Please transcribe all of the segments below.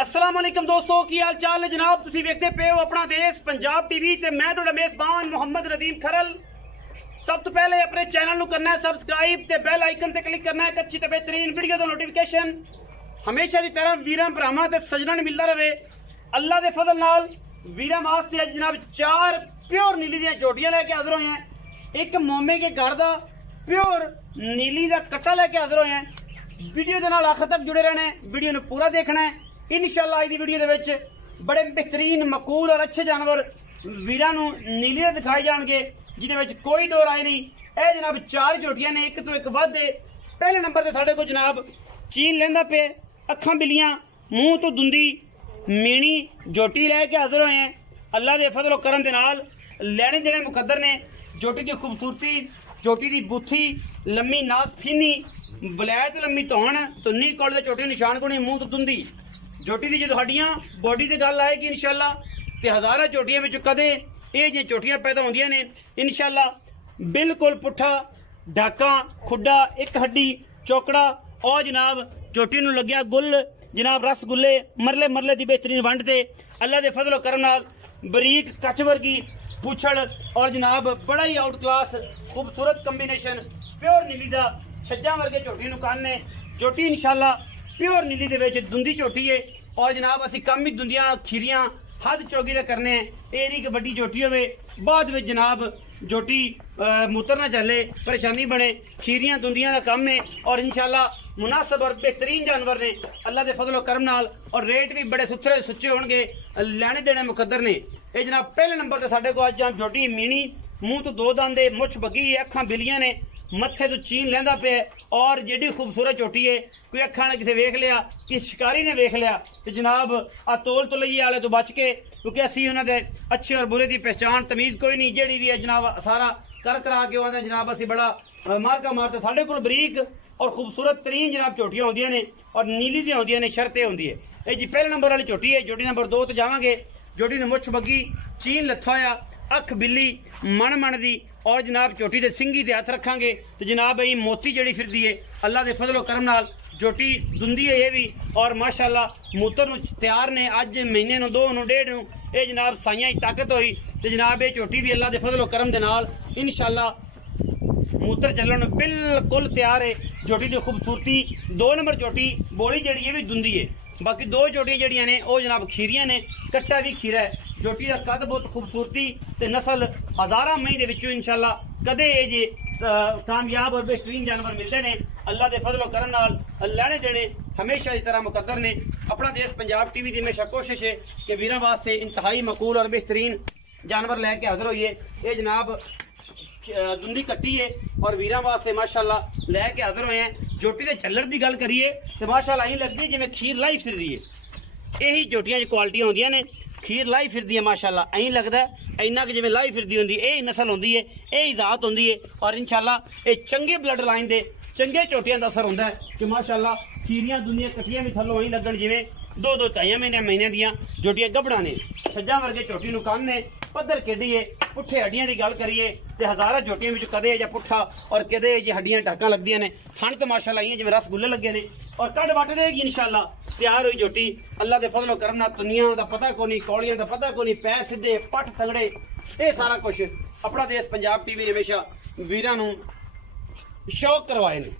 अस्सलाम वालेकुम दोस्तों की हाल चाल है जनाब। तुसी देखते पे हो अपना देश पंजाब टीवी ते मैं तुहाडा मेज़बान मोहम्मद रदीम खरल। सब तो पहले अपने चैनल नू करना है सबसक्राइब ते बेल आइकन ते क्लिक करना है अच्छी ते बेहतरीन वीडियो दा नोटिफिकेशन हमेशा की तरह वीरां भरावां ते सजना ने मिलता रहे। अल्लाह के फजल नाल वीरां वास्ते अज जनाब 4 प्योर नीली दी जोटियां लेके हाजिर होए हैं। एक मोमे के घर दा प्योर नीली दा कट्टा लेके हाजिर होए हैं। वीडियो दे नाल आखिर तक जुड़े रहना है, वीडियो नू पूरा देखना है। इंशाअल्लाह आज दी वीडियो दे विच बड़े बेहतरीन मकूल और अच्छे जानवर वीरां नू नीली दे दिखाए जाणगे जिहदे विच कोई दो राय नहीं। ए जनाब 4 जोटियां ने, एक तो एक वध है। पहले नंबर ते साडे को जनाब चीन लैंदा पे अखां बिलियां मुंह तो दुंदी मीणी जोटी लैके हाजिर होए हैं। अल्लाह दे फजल करम दे नाल लैने देने मुकद्दर ने। जोटी की खूबसूरती, जोटी की बुथी लम्मी नाक फीनी बलैत लम्मी धौन तुन्नी कोल दे चोटी निशान गुणी मुंह तो दुंदी जोटी की जो हड्डियां बॉडी की गल आएगी इंशाअल्लाह ते हज़ारां चोटियां विच कदे ये जे चोटियां पैदा होंदियां ने इंशाअल्लाह। बिल्कुल पुट्ठा ढाका खुड्डा एक हड्डी चौकड़ा और जनाब चोटी नूं लग्या गुल जनाब रसगुल्ले मरले मरले की बेहतरीन वंड ते अल्लाह के फजल करम नाल बरीक कच वर्गी पुछड़ और जनाब बड़ा ही आउट क्लास खूबसूरत कंबीनेशन प्योर नीली दा छज्जा वर्गे चोटी नूं कान ने। चोटी इंशाअल्लाह प्योर नीली दे विच दुंदी चोटी है और जनाब असी कम ही दुंदियां खीरियां हद चौगी दे करने ये नहीं कि वड्डी चोटी होवे बाद में जनाब जोटी मूत्र ना चले परेशानी बने। खीरियां दुंदियां का कम है और इंशाअल्लाह मुनासिब और बेहतरीन जानवर ने अल्लाह के फजल करम नाल और रेट भी बड़े सुथरे सुच्चे होणगे लैने देने मुकद्दर ने। ये जनाब पहले नंबर ते साडे को अज जोटी मीणी मुंह तो 2 दंद मुछ बगी अखां बिलियां ने मत्थे तो चीन लैंदा पे और जेडी खूबसूरत चोटी है कोई अखा ने किसी वेख लिया कि शिकारी ने वेख लिया तो जनाब आ तोल तलैये वाले तो बच के क्योंकि असी उन्होंने अच्छे और बुरे की पहचान तमीज़ कोई नहीं जेड़ी भी है जनाब सारा कर करा के आते जनाब असी बड़ा मारका मारते साढ़े को बरीक और खूबसूरत तरीन जनाब चोटियां होंदियां ने और नीली दी होंदियां ने शर्तें होंदी है। ये जी पहले नंबर वाली चोटी है। जोटी नंबर 2 तो जावांगे। जोटी ने मुछ बगी चीन लथा होया अख बिल्ली मन दी और जनाब चोटी दे सिंगी दे हथ रखांगे तो जनाब यही मोती जड़ी फिरदी है अल्लाह के फजल करम नाल जोटी दुंदी है ये भी और माशाअल्लाह मूत्र नूं तैयार ने अज महीने नूं 2 नूं 1.5 नूं ये जनाब साइयां की ताकत हुई तो जनाब ये चोटी भी अल्लाह के फजल करम दे नाल इंशाअल्लाह मूत्र चलन बिल्कुल तैयार है। जोटी की खूबसूरती 2 नंबर जोटी बोली जड़ी ये भी दुंदी है। बाकी 2 जोटियां जड़ियां ने वो जनाब खीरियां ने कट्टा भी खीरा है। जोटी का कद बहुत खूबसूरती ते नस्ल हज़ारां मई दे विचों इंशाअल्लाह कदे ये जे कामयाब और बेहतरीन जानवर मिलते हैं। अल्लाह के फजल करम नाल लैने देने हमेशा की तरह मुकद्दर ने। अपना देश पंजाब टीवी की हमेशा कोशिश है कि वीरां वास्ते इंतहाई मकूल और बेहतरीन जानवर लैके हाजिर होइए। ये जनाब दुंदी कट्टी है और वीरां वास्ते माशाअल्लाह लैके हाजिर होए हैं। जोटी के झल्लर की गल करिए तो माशाअल्लाह यही लगती है जिवें खीर लाई फिरदी है। यही जोटियां क्वालिटियां होंदियां ने खीर लाई फिरदी है माशाअल्लाह यही लगता है इन्ना कि जिवें लाई फिरदी होंदी यही नस्ल होंदी है यही जात होंदी है और इंशाअल्लाह ये चंगे ब्लड लाइन दे चंगे चोटियां दा असर होंदा है कि माशाअल्लाह खीरियां दुनिया कट्टियां भी थल्लों वही लगन जिवें 2-2 ढाई महीने दियां जोटियां गबड़ा ने छज्जा वर्गे चोटी नूं कान ने पद्धर केडी है। पुट्ठे हड्डियां की गल करिए तो हज़ारां जोटियां विच कदे या पुट्ठा और कदे जी हड्डियां ढाकां लगदियां ने थन तो माशाअल्लाह इयां जिवें रसगुल्ले लगे ने और कड वट देगी इंशाअल्लाह तैयार हुई जोटी। अल्लाह के फजल करम नाल दुनिया का पता को नहीं कौलियां का पता को नहीं पैर सीधे पट तगड़े ये सारा कुछ अपना देश पंजाब टीवी ने हमेशा वीरां नूं शौक करवाए ने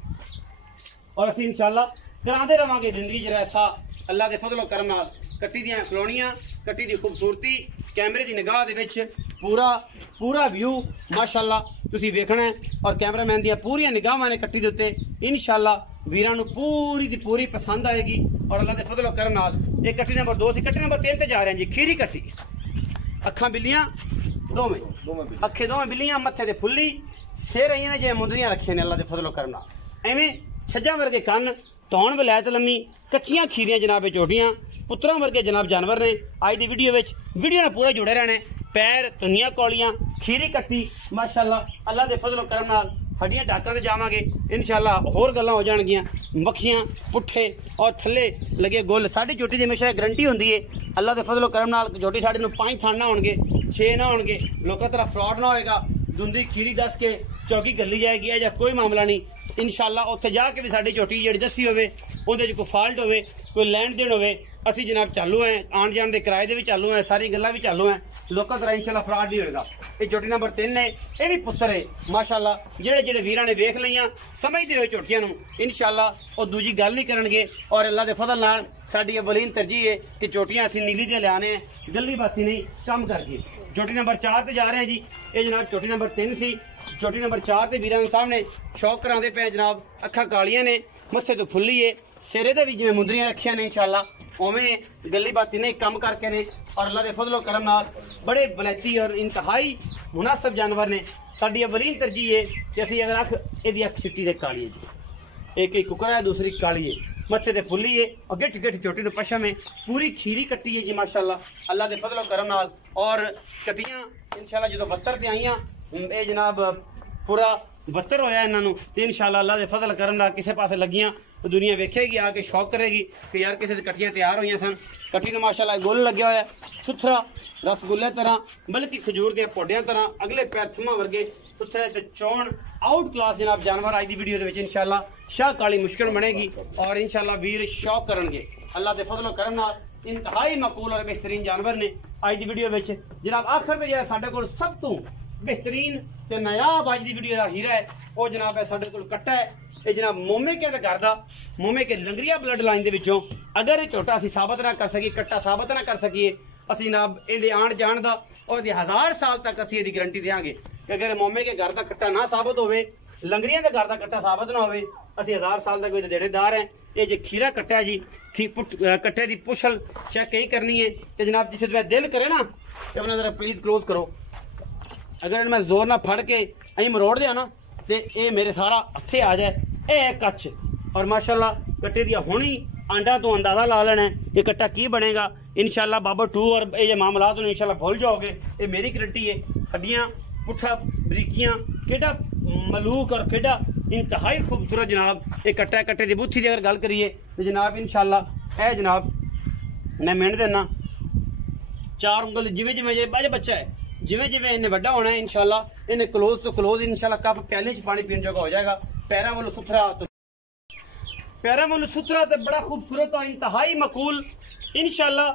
और असीं इंशाअल्लाह करांदे रहांगे जिंदगी च ऐसा। अल्लाह के फजल करम नाल कट्टी दियां खलोनियां कट्टी दी खूबसूरती कैमरे की निगाह दे विच पूरा व्यू माशाअल्लाह तुसीं वेखना है और कैमरामैन दियां पूरियां निगाहां ने कट्टी दे उत्ते इंशाअल्लाह वीरां नूं पूरी दी पूरी पसंद आएगी और अल्लाह के फजल करम नाल ये कट्टी नंबर 2 सी। कट्टी नंबर 3 ते जा रहे हैं जी खीरी कट्टी अखां बिल्लियां दोवें अखे दोवें बिल्लियां मत्थे ते फुल्ली सिर इयां ने जिवें मुंदरियां रखियां ने अल्लाह के फजल करम नाल एवें छज्जा वर्गे कन्न धौन वलैत लम्मी कच्चियां खीरियां जनाब चोटियां पुत्तरां वर्गे जनाब जानवर ने। अज की वीडियो ने पूरा जुड़े रहने पैर तुनिया कौलियां खीरी कट्टी माशाअल्लाह अल्लाह के फजल करम नाल हड्डियां ढाकां ते जावांगे इंशाअल्लाह होर गल्लां हो जाणगियां मक्खियां पुट्ठे और थल्ले लगे गुल। साडी चोटी की हमेशा गारंटी होंदी है अल्लाह के फजल करम नाल चोटी साडे नूं 5 थन ना होणगे 6 ना होणगे लोकां तरह फ्रॉड ना होएगा दुंदी खीरी दस के चौकी गली जाएगी ऐसा कोई मामला नहीं। इंशाअल्लाह उत्थे जाके भी साडी चोटी जिहड़ी दसी होवे उहदे च कोई फॉल्ट होवे कोई लैंड देन होवे ਅਸੀਂ ਜਨਾਬ ਚਾਲੂ ਹੈ, ਆਣ ਜਾਣ ਦੇ ਕਿਰਾਏ ਦੇ ਵੀ ਚਾਲੂ ਹੈ, ਸਾਰੀ ਗੱਲਾਂ ਵੀ ਚਾਲੂ ਹੈ, ਲੋਕਾਂ ਤਰ੍ਹਾਂ ਇੰਸ਼ਾਅੱਲਾ ਫਰਾਡ ਨਹੀਂ ਹੋਏਗਾ। ਇਹ ਝੋਟੀ ਨੰਬਰ 3 ਨੇ, ਇਹ ਵੀ ਪੁੱਤਰ ਹੈ ਮਾਸ਼ਾਅੱਲਾ। ਜਿਹੜੇ ਵੀਰਾਂ ਨੇ ਵੇਖ ਲਈਆਂ ਸਮਝਦੇ ਹੋਏ ਝੋਟੀਆਂ ਨੂੰ इंशाअल्लाह ਉਹ ਦੂਜੀ ਗੱਲ ਨਹੀਂ ਕਰਨਗੇ। ਔਰ ਅੱਲਾ ਦੇ ਫਜ਼ਲ ਨਾਲ ਸਾਡੀ ਅਵਲੀਨ ਤਰਜੀਹ ਹੈ ਕਿ ਝੋਟੀਆਂ ਅਸੀਂ ਨੀਲੀ ਦੀਆਂ ਲਿਆਣੇ ਗੱਲੀ ਬਾਤੀ ਨਹੀਂ ਕੰਮ ਕਰਕੇ। ਝੋਟੀ ਨੰਬਰ 4 ਤੇ ਜਾ ਰਹੇ हैं जी। ਇਹ ਜਨਾਬ ਝੋਟੀ ਨੰਬਰ 3 ਸੀ। ਝੋਟੀ ਨੰबर 4 ਤੇ ਵੀਰਾਂ ਸਾਹਮਣੇ ਸ਼ੌਕ ਕਰਾਉਂਦੇ ਪਏ ਜਨਾਬ। ਅੱਖਾਂ ਕਾਲੀਆਂ ਨੇ, ਮੱਥੇ ਤੋਂ ਫੁੱਲੀ ਏ, ਸਿਰੇ ਤੇ ਵੀ ਜਿਵੇਂ ਮੁੰਦਰੀਆਂ ਰੱਖੀਆਂ ਨੇ इंशाअल्लाह उवें गली बाती नहीं कम करके ने। और अल्लाह के फजलो करम नाल बड़े बलैती और इंतहाई मुनासिब जानवर ने। साडी अवलीन तरजीह है कि असी अगर अख इहदी अख सिट्टी ते काली है जी, एक एक कुकरा है, दूसरी काली है, मत्थे ते फुल्ली है और गिठ गिठ चोटी नूं पशम है, पूरी खीरी कट्टी है जी माशाअल्लाह अल्लाह के फजलो करम नाल। और कट्टियां इंशाअल्लाह जो बत्तर ते आईयां ये जनाब पूरा बत्तर होया इन्हों तो इंशाअल्लाह अल्लाह के फजल करम नाल किसी पासे लगियां तो दुनिया वेखेगी आके शौक करेगी कि यार किसी कट्टियां तैयार हुई सन। कट्टी में माशाअल्लाह गुल लग्या होया सुथरा रसगुल्ले तरह, बल्कि खजूर के पोडियां तरह, अगले पैर थमा वर्गे सुथरे ते चौन आउट क्लास जनाब जानवर आज की वीडियो के इंशाअल्लाह शाह काली मुश्किल बनेगी। और इंशाअल्लाह वीर शौक करनगे अल्लाह के फजलो करम नाल। इंतहाई मकबूल और बेहतरीन जानवर ने आज की वीडियो में जनाब। आखिर में जो साडे कोल सब तो बेहतरीन ते नायाब आज की वीडियो का हीरा है वो जनाब है साडे कोल कट्टा है। ये जनाब मोमे के घर का मोमे के लंगरिया ब्लड लाइन के विचों अगर ये झोटा असी साबित ना कर सकी, कट्टा साबित ना कर सकीए, असी जनाब इहदे आण जाण दा और 1000 साल तक असी इहदी गारंटी देंगे कि अगर मोमे के घर का कट्टा ना साबित होवे, लंगरिया के घर का कट्टा साबित ना होवे, असी 1000 साल तक भी देड़ेदार हैं। ये जो खीरा कट्टा है जी, कट्टे की पुछल चेक यही करनी है कि जनाब जिसे तुम्हें दिल करे ना तो अपना जरा प्लीज क्लोज करो। अगर मैं जोर ना फड़ के अं मरोड़ दिया ना तो ये मेरे सारा हथे आ जाए। ये है कच्छ और माशाअल्लाह कट्टे दिया हुणी आंडा तो अंदाजा ला लेना है ये कट्टा की बनेगा इंशाअल्लाह। बाबा 2 और ये मामला तो इंशाअल्लाह भूल जाओगे, ये मेरी गारंटी है। हड्डियाँ पुट्ठा बरीकियाँ केड़ा मलूक और केड़ा इंतहाई खूबसूरत जनाब ये कट्टा। कट्टे की बूथी की अगर गल करिए तो जनाब इंशाअल्लाह है जनाब मैं मिंट देना 4 उंगल जिमें जिमें ये बच्चा है जिमें जिमें इन्हें वड्डा होना है इंशाअल्लाह इन्हें क्लोज तो क्लोज इंशाअल्लाह कप प्याले च पानी पीने जोगा हो जाएगा। पैरा वालों सुथरा तो पैरा वालों सुथरा तो बड़ा खूबसूरत और इंतहाई मकूल इंशाअल्लाह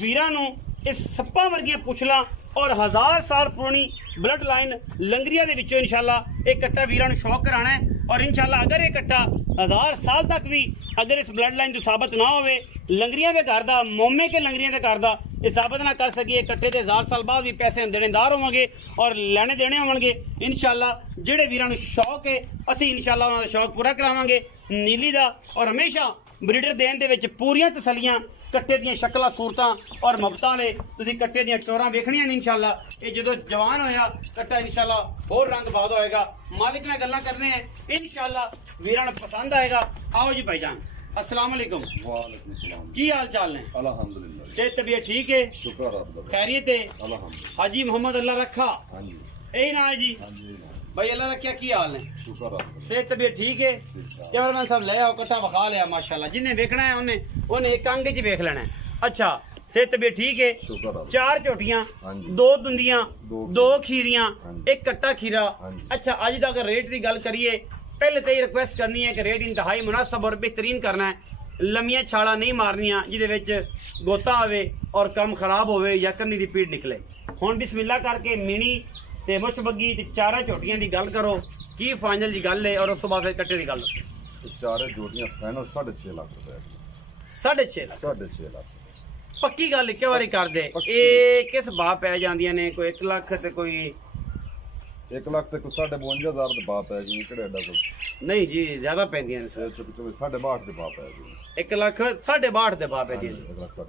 वीरां नूं इस सप्पा वर्गियां पुछला और 1000 साल पुरानी ब्लड लाइन लंगरिया दे विचों इंशाअल्लाह एक कट्टा वीरां नूं शौक कराना है। और इंशाअल्लाह अगर ये कट्टा 1000 साल तक भी अगर इस ब्लड लाइन तो साबित ना होवे, लंगरिया के घर का मोमे के लंगरिया के घर का ये साबित ना कर सकिए, कट्टे ते 1000 साल बाद भी पैसे देनेदार होवांगे और लेने देने होवणगे इंशाअल्लाह। जेड़े वीरां नूं शौक है असीं इंशाअल्लाह उन्हां दा शौक पूरा करावांगे नीली दा। और हमेशा ब्रीडर देण दे विच पूरियां तसल्लियां कट्टे दियां शक्लां सूरतां और मुहब्बतां ने तुसीं कट्टे दियां टोरां वेखणियां ने इंशाअल्लाह। ये जदों जवान होया कट्टा इंशाअल्लाह होर रंग बाद होएगा। मालिक नाल गल्लां करने हैं इंशाअल्लाह वीरां नूं पसंद आएगा। आओ जी भाईजान अस्सलाम वालेकुम। वालेकुम सलाम। की हाल चाल ने? अल्हम्दुलिल्लाह। सेहत तबीयत ठीक है? शुक्र अल्लाह। खैरियत है? अल्हम्दुलिल्लाह। हाजी मोहम्मद अल्लाह रखा। हां जी। यही ना है जी? हां जी। भाई अल्लाह रखिया की हाल है? शुक्र अल्लाह। सेहत तबीयत ठीक है? कैमरामैन साहब ले आओ कट्टा विखा लिया माशाल्लाह। जिन्हें देखना है उन्हें एक अंग च देख लेना है। अच्छा सेहत तबीयत ठीक है? शुक्र अल्लाह। 4 झोटियां, हां जी। 2 दुंदियां, 2 खीरियां, हां जी। 1 कट्टा खीरा। हां जी। अच्छा अज दा अगर रेट की गल करिए पहले तो ये रिक्वेस्ट करनी है कि रेट इंतहाई मुनासिब और बेहतरीन करना है। लम्मियां छाला नहीं मारनियां जिहदे गोता आवे और कम खराब होवे या कन्नी दी पीड़ निकले। हुण बिस्मिल्लाह करके मिनी ते मुछ बग्गी ते 4 झोटियां दी गल करो की फाइनल दी गल है और उस तो बाद फिर कट्टे दी गल। चारे जोड़ियां फाइनल 6.5 लाख रुपए। 6.5 लाख 6.5 लाख पक्की गल एक बारी कर दे। ये किस भाव पै जांदियां ने? कोई 1 लाख ते कोई 1 लाख ते कोई 52,000 दे भाव पै गई किहड़ा एडा कोई नहीं जी ज्यादा पैंदियां ने सर। 62.5 दे भाव पै गई। 1 लाख 62.5 दे भाव पैंदियां।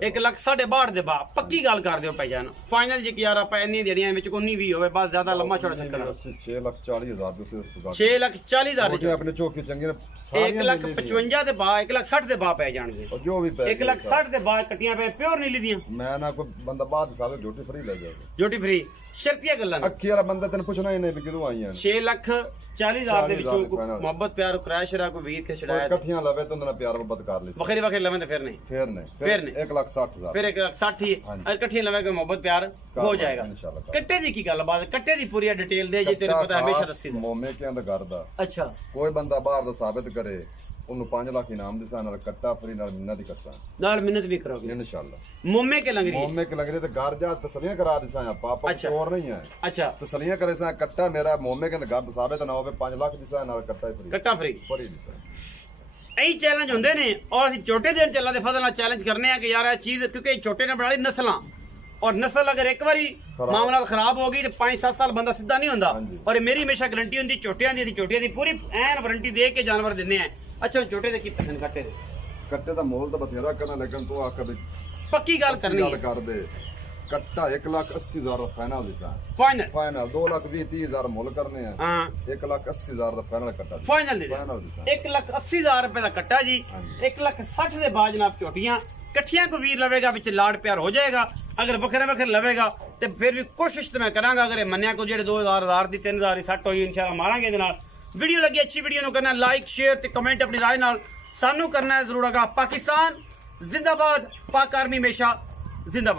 1 लाख 62.5 दे भाव पक्की गल कर दिओ भाईजान। फाइनल जी कि यार आप इन्नी देड़ियां विच कोई भी होवे बस ज्यादा लम्मा चौड़ा चक्कर। 6,40,000 दे 6,40,000 दे अपने चौकी चंगे ने 1,55,000 दे भाव 1,60,000 दे भाव पै जाणगे। और जो भी पै 1,60,000 दे भाव कट्टियां पे प्योर नीली दियां। मैं ना कोई बंदा बाद साल ड्यूटी फ्री ले जाएगा। ड्यूटी फ्री शर्तिया गल्लां अक्खी वाला बंदा तेन पूछना ही नहीं भी किदों आई हैं। 6,40,000 दे विचों मोहब्बत प्यार क्रैश रा को वीर के छड़ाया इकट्ठियां लवे तो उन्होंने प्यार मोहब्बत कर ली वखरी वखरी लवे तो फिर नहीं 1,60,000 फिर 1,60,000 और इकट्ठियां लवे के मोहब्बत प्यार हो जाएगा। कट्टे दी की गल बात कट्टे दी पूरी डिटेल दे जे तेरे पता हमेशा दस्सी मोमे के अंदर घर दा। अच्छा कोई बंदा बाहर दा साबित करे ਉਹਨੂੰ 5 ਲੱਖ ਇਨਾਮ ਦਿਸਾਂ ਨਾਲ ਕੱਟਾ ਫਰੀ ਨਾਲ ਮਿੰਨਾ ਦੀ ਕਰਸਾਂ ਨਾਲ ਮਿਹਨਤ ਵੀ ਕਰੋਗੇ ਇਨਸ਼ਾਅੱਲਾ मोमे के लग रही है मोहम्मे के लग रहे थे घर जा तसलियां करा दिसां आपा आपा अच्छा। और नहीं है अच्छा तसलियां करे सा कट्टा मेरा मोहम्मे के घर साबित ना होवे 5 लाख दिसां ਨਾਲ ਕੱਟਾ ਫਰੀ कट्टा फ्री ਫਰੀ ਦਿਸਾਂ ਇਹੀ ਚੈਲੰਜ ਹੁੰਦੇ ਨੇ ਔਰ ਅਸੀਂ ਛੋਟੇ ਦਿਨ ਚੱਲਾਂ ਦੇ ਫਜ਼ਲ ਨਾਲ ਚੈਲੰਜ ਕਰਨੇ ਆ ਕਿ ਯਾਰ ਇਹ ਚੀਜ਼ ਕਿਉਂਕਿ ਛੋਟੇ ਨੇ ਬਣਾ ਲਈ ਨਸਲਾਂ और नस्ल अगर एक बारी मामला खराब होगी तो 5-7 साल बंदा सीधा नहीं होता और ये मेरी हमेशा गारंटी होंगी छोटियां दी पूरी एन वारंटी दे के जानवर दिने हैं अच्छा छोटे दे की पसंद कट्टे दे कट्टे दा मोल तो बथेरा करना लेकिन तू आख भी पक्की गल करनी गल कर दे कट्टा 1,80,000 फाइनल दिसा फाइनल 2,20,30,000 मोल करने हैं हां 1,80,000 दा फाइनल कट्टा फाइनल दे दिसा 1,80,000 रुपए दा कट्टा जी 1,60,000 दे बाद जनाब छोटियां कट्ठियां को वीर लवेगा विच लाड़ प्यार हो जाएगा अगर बखरे बखरे लवेगा तो फिर भी कोशिश तो मैं करांगा अगर मन्या को जेडे 2,000 दी 3,000 दी सट होई इंशाल्लाह मारांगे दे नाल वीडियो लगी अच्छी वीडियो नु करना लाइक शेयर ते कमेंट अपनी राय नाल सानू करना है जरूर। पाकिस्तान जिंदाबाद पाक आर्मी हमेशा जिंदाबाद।